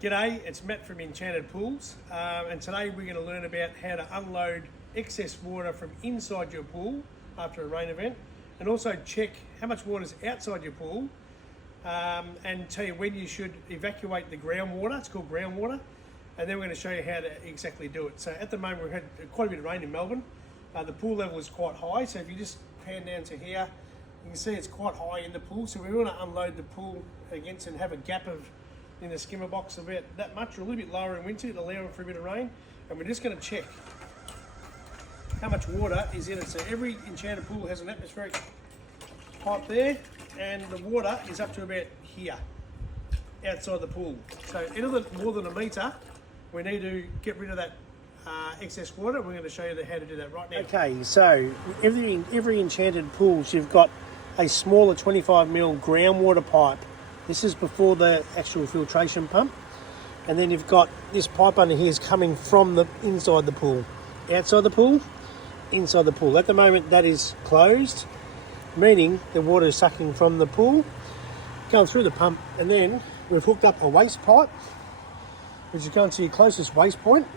G'day, it's Matt from Enchanted Pools, and today we're going to learn about how to unload excess water from inside your pool after a rain event, and also check how much water is outside your pool, and tell you when you should evacuate the groundwater. It's called groundwater, and then we're going to show you how to exactly do it. So at the moment we've had quite a bit of rain in Melbourne. The pool level is quite high, so if you just pan down to here, you can see it's quite high in the pool. So we want to unload the pool against and have a gap of in the skimmer box about that much, or a little bit lower in winter to allow for a bit of rain. And we're just going to check how much water is in it. So every Enchanted pool has an atmospheric pipe there, and the water is up to about here outside the pool. So anything more than a metre, we need to get rid of that excess water. We're going to show you how to do that right now. Okay, so every Enchanted pools, you've got a smaller 25mm groundwater pipe. This is before the actual filtration pump, and then you've got this pipe under here is coming from the inside the pool, outside the pool, inside the pool. At the moment that is closed, meaning the water is sucking from the pool, going through the pump, and then we've hooked up a waste pipe, which is going to your closest waste point,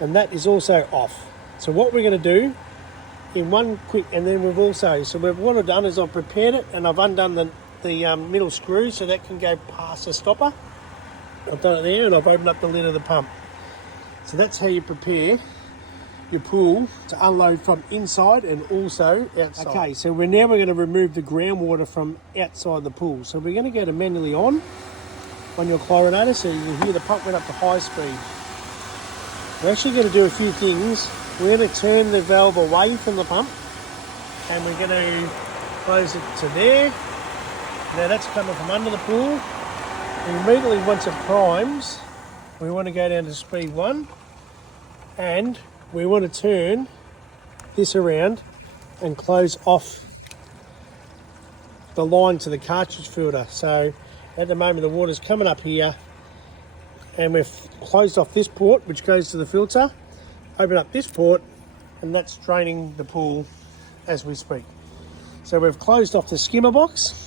and that is also off. So what we're going to do in one quick, and then we've also, what I've done is I've prepared it and I've undone the middle screw so that can go past the stopper. I've done it there, and I've opened up the lid of the pump. So that's how you prepare your pool to unload from inside and also outside. Okay, so we're going to remove the groundwater from outside the pool. So we're going to go to manually on your chlorinator, so you can hear the pump went up to high speed. We're actually going to do a few things. We're going to turn the valve away from the pump, and we're going to close it to there. Now that's coming from under the pool. And immediately once it primes, we want to go down to speed 1, and we want to turn this around and close off the line to the cartridge filter. So at the moment the water's coming up here, and we've closed off this port which goes to the filter, open up this port, and that's draining the pool as we speak. So we've closed off the skimmer box,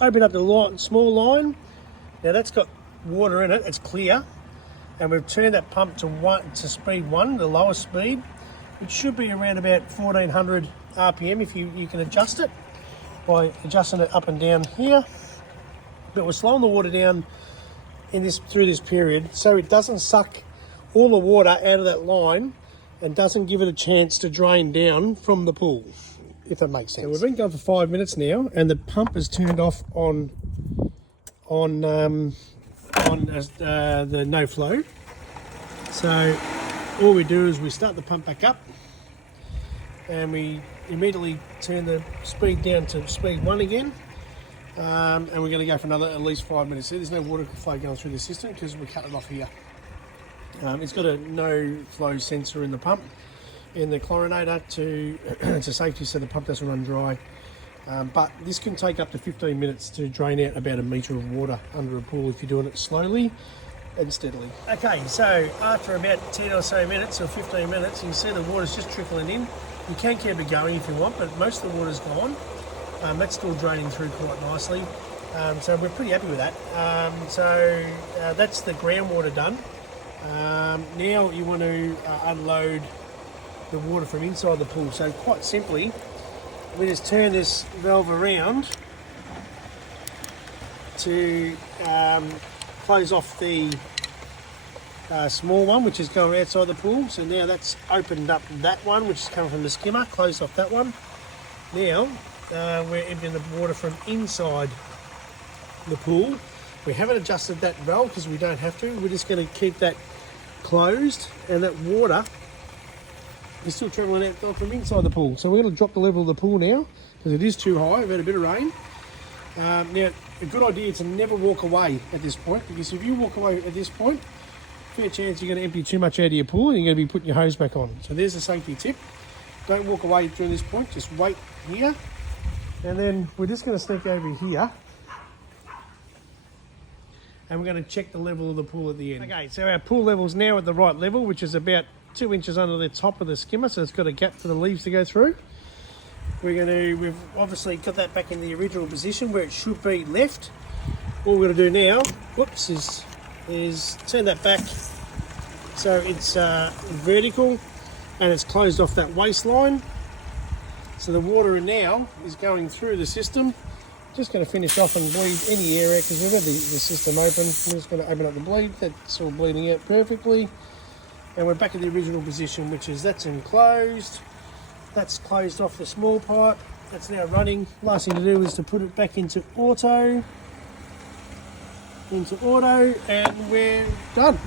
open up the small line. Now that's got water in it, it's clear, and we've turned that pump to speed 1, the lowest speed, which should be around about 1400 RPM if you can adjust it by adjusting it up and down here. But we're slowing the water down through this period so it doesn't suck all the water out of that line and doesn't give it a chance to drain down from the pool, if that makes sense. So we've been going for 5 minutes now, and the pump is turned off on the no flow. So all we do is we start the pump back up, and we immediately turn the speed down to speed 1 again, and we're going to go for another at least 5 minutes. So there's no water flow going through the system because we cut it off here. It's got a no flow sensor in the pump, in the chlorinator to safety, so the pump doesn't run dry. But this can take up to 15 minutes to drain out about a metre of water under a pool if you're doing it slowly and steadily. Okay, so after about 10 or so minutes or 15 minutes, you can see the water's just trickling in. You can keep it going if you want, but most of the water's gone. That's still draining through quite nicely. So we're pretty happy with that. That's the groundwater done. Now you want to unload the water from inside the pool. So quite simply, we just turn this valve around to close off the small one, which is going outside the pool. So now that's opened up that one, which is coming from the skimmer, closed off that one. Now we're emptying the water from inside the pool. We haven't adjusted that valve because we don't have to. We're just going to keep that closed, and that water is still travelling out from inside the pool. So we're going to drop the level of the pool now because it is too high. We've had a bit of rain. Now, a good idea to never walk away at this point, because if you walk away at this point, fair chance you're going to empty too much out of your pool and you're going to be putting your hose back on. So there's a safety tip. Don't walk away during this point, just wait here. And then we're just going to sneak over here, and we're going to check the level of the pool at the end. Okay, so our pool level is now at the right level, which is about 2 inches under the top of the skimmer, so it's got a gap for the leaves to go through. We've obviously got that back in the original position where it should be left. What we're going to do now whoops, is turn that back so it's vertical and it's closed off that waistline. So the water now is going through the system. Just going to finish off and bleed any area because we've had the system open. We're just going to open up the bleed. That's all bleeding out perfectly. And we're back at the original position, which is that's enclosed. That's closed off the small pipe. That's now running. Last thing to do is to put it back into auto. And we're done.